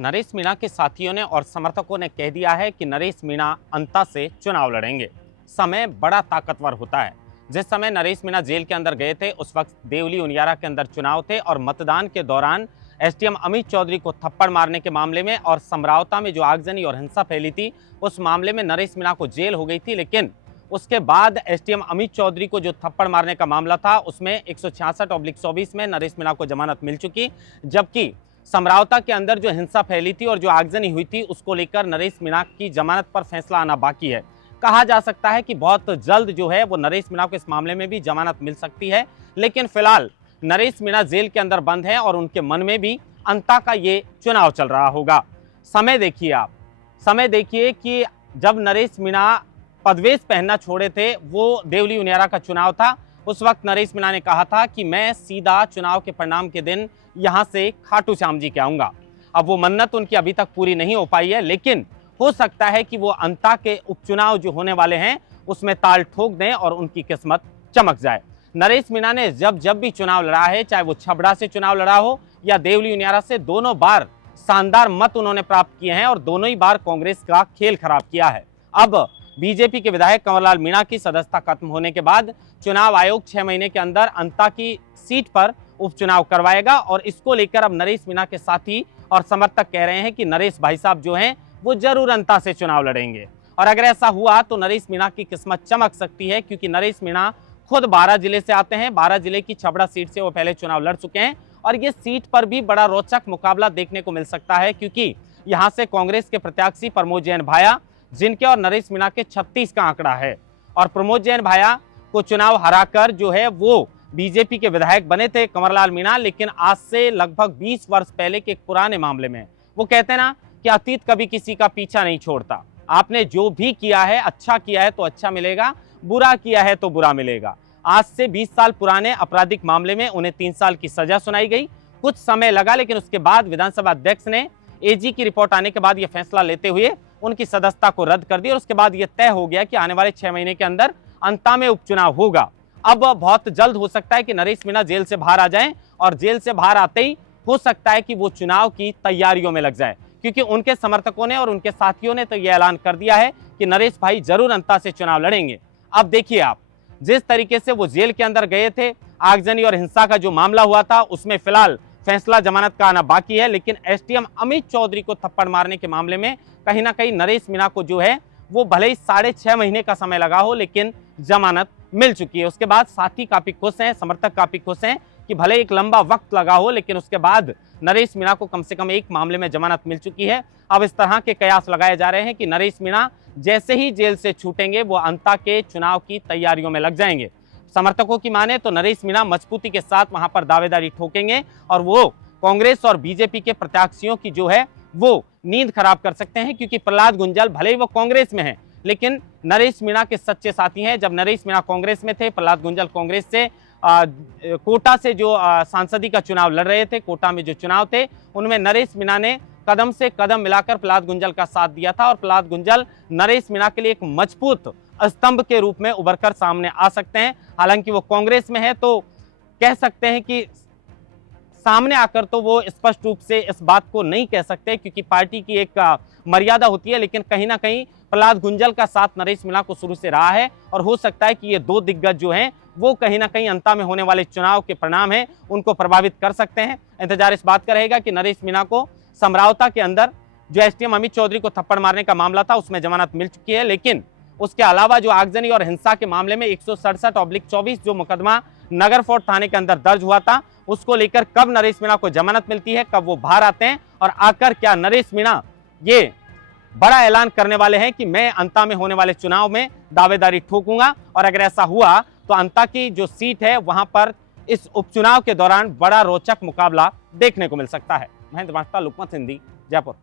नरेश मीणा के साथियों ने और समर्थकों ने कह दिया है कि नरेश मीणा अंता से चुनाव लड़ेंगे। समय बड़ा ताकतवर होता है। जिस समय नरेश मीणा जेल के अंदर गए थे उस वक्त देवली उनियारा के अंदर चुनाव थे और मतदान के दौरान एसडीएम अमित चौधरी को थप्पड़ मारने के मामले में और समरावता में जो आगजनी और हिंसा फैली थी उस मामले में नरेश मीणा को जेल हो गई थी। लेकिन उसके बाद एसडीएम अमित चौधरी को जो थप्पड़ मारने का मामला था उसमें 166/24 में नरेश मीणा को जमानत मिल चुकी, जबकि समरावता के अंदर जो हिंसा फैली थी और जो आगजनी हुई थी उसको लेकर नरेश मीणा की जमानत पर फैसला आना बाकी है। कहा जा सकता है कि बहुत जल्द जो है वो नरेश मीणा को इस मामले में भी जमानत मिल सकती है। लेकिन फिलहाल नरेश मीणा जेल के अंदर बंद है और उनके मन में भी अंता का ये चुनाव चल रहा होगा। समय देखिए आप, समय देखिए कि जब नरेश मीणा पदवेश पहनना छोड़े थे वो देवली उनियारा का चुनाव था। उस वक्त नरेश मीणा ने कहा था कि मैं सीधा चुनाव के परिणाम के दिन यहां से खाटू श्याम जी के आऊंगा। अब वो मन्नत उनकी अभी तक पूरी नहीं हो पाई है, लेकिन हो सकता है कि वो अंता के उपचुनाव जो होने वाले हैं उसमें ताल ठोक दें और उनकी किस्मत चमक जाए। नरेश मीणा ने जब भी चुनाव लड़ा है, चाहे वो छबड़ा से चुनाव लड़ा हो या देवली उनियारा से, दोनों बार शानदार मत उन्होंने प्राप्त किए हैं और दोनों ही बार कांग्रेस का खेल खराब किया है। अब बीजेपी के विधायक कंवरलाल मीणा की सदस्यता खत्म होने के बाद चुनाव आयोग 6 महीने के अंदर अंता की सीट पर उपचुनाव करवाएगा और इसको लेकर अब नरेश मीणा के साथी और समर्थक कह रहे हैं कि नरेश भाई साहब जो हैं वो जरूर अंता से चुनाव लड़ेंगे। और अगर ऐसा हुआ तो नरेश मीणा की किस्मत चमक सकती है, क्योंकि नरेश मीणा खुद 12 जिले से आते हैं। 12 जिले की छबड़ा सीट से वो पहले चुनाव लड़ चुके हैं और ये सीट पर भी बड़ा रोचक मुकाबला देखने को मिल सकता है, क्योंकि यहाँ से कांग्रेस के प्रत्याशी प्रमोद जैन भाया, जिनके और नरेश मीणा के 36 का आंकड़ा है, और प्रमोद जैन भाया को चुनाव हराकर जो है वो बीजेपी के विधायक बने थे कंवरलाल मीणा। लेकिन आज से लगभग 20 वर्ष पहले के एक पुराने मामले में वो कहते हैं ना कि अतीत कभी किसी का पीछा नहीं छोड़ता। आपने जो भी किया है, अच्छा किया है तो अच्छा मिलेगा, बुरा किया है तो बुरा मिलेगा। आज से 20 साल पुराने आपराधिक मामले में उन्हें 3 साल की सजा सुनाई गई। कुछ समय लगा, लेकिन उसके बाद विधानसभा अध्यक्ष ने एजी की रिपोर्ट आने के बाद यह फैसला लेते हुए उनकी सदस्यता को रद्द कर दिया और उसके बाद यह तय हो गया कि आने वाले 6 महीने के अंदर अंता में उपचुनाव होगा। अब बहुत जल्द हो सकता है कि नरेश मीणा जेल से बाहर आ जाएं और जेल से बाहर आते ही हो सकता है कि वो चुनाव की तैयारियों में लग जाए, क्योंकि उनके समर्थकों ने और उनके साथियों ने तो यह ऐलान कर दिया है कि नरेश भाई जरूर अंता से चुनाव लड़ेंगे। अब देखिए आप, जिस तरीके से वो जेल के अंदर गए थे, आगजनी और हिंसा का जो मामला हुआ था उसमें फिलहाल फैसला जमानत का आना बाकी है। लेकिन एसडीएम अमित चौधरी को थप्पड़ मारने के मामले में कहीं ना कहीं नरेश मीणा को जो है वो भले ही 6.5 महीने का समय लगा हो, लेकिन जमानत मिल चुकी है। उसके बाद साथी काफी खुश हैं, समर्थक काफी खुश हैं कि भले एक लंबा वक्त लगा हो, लेकिन उसके बाद नरेश मीणा को कम से कम एक मामले में जमानत मिल चुकी है। अब इस तरह के कयास लगाए जा रहे हैं कि नरेश मीणा जैसे ही जेल से छूटेंगे वो अंता के चुनाव की तैयारियों में लग जाएंगे। समर्थकों की माने तो नरेश मीणा मजबूती के साथ वहां पर दावेदारी ठोकेंगे और वो कांग्रेस और बीजेपी के प्रत्याशियों की जो है वो नींद खराब कर सकते हैं, क्योंकि प्रहलाद गुंजल भले ही वो कांग्रेस में हैं, लेकिन नरेश मीणा के सच्चे साथी हैं। जब नरेश मीणा कांग्रेस में थे, प्रहलाद गुंजल कांग्रेस से कोटा से जो सांसदी का चुनाव लड़ रहे थे, कोटा में जो चुनाव थे उनमें नरेश मीणा ने कदम से कदम मिलाकर प्रहलाद गुंजल का साथ दिया था और प्रहलाद गुंजल नरेश मीणा के लिए एक मजबूत स्तंभ के रूप में उभरकर सामने आ सकते हैं। हालांकि वो कांग्रेस में है तो कह सकते हैं कि सामने आकर तो वो स्पष्ट रूप से इस बात को नहीं कह सकते, क्योंकि पार्टी की एक मर्यादा होती है। लेकिन कहीं ना कहीं प्रहलाद गुंजल का साथ नरेश मीणा को शुरू से रहा है और हो सकता है कि ये दो दिग्गज जो हैं वो कहीं ना कहीं अंता में होने वाले चुनाव के परिणाम हैं उनको प्रभावित कर सकते हैं। इंतजार इस बात का रहेगा कि नरेश मीणा को समरावता के अंदर जो एसडीएम अमित चौधरी को थप्पड़ मारने का मामला था उसमें जमानत मिल चुकी है, लेकिन उसके अलावा जो आगजनी और हिंसा के मामले में 167/24 जो मुकदमा नगर फोर्ट थाने के अंदर दर्ज हुआ था उसको लेकर कब नरेश मीणा को जमानत मिलती है, कब वो बाहर आते हैं और आकर क्या नरेश मीणा ये बड़ा ऐलान करने वाले हैं कि मैं अंता में होने वाले चुनाव में दावेदारी ठोकूंगा। और अगर ऐसा हुआ तो अंता की जो सीट है वहां पर इस उपचुनाव के दौरान बड़ा रोचक मुकाबला देखने को मिल सकता है। महेंद्र मास्टर, लोकमत हिंदी, जयपुर।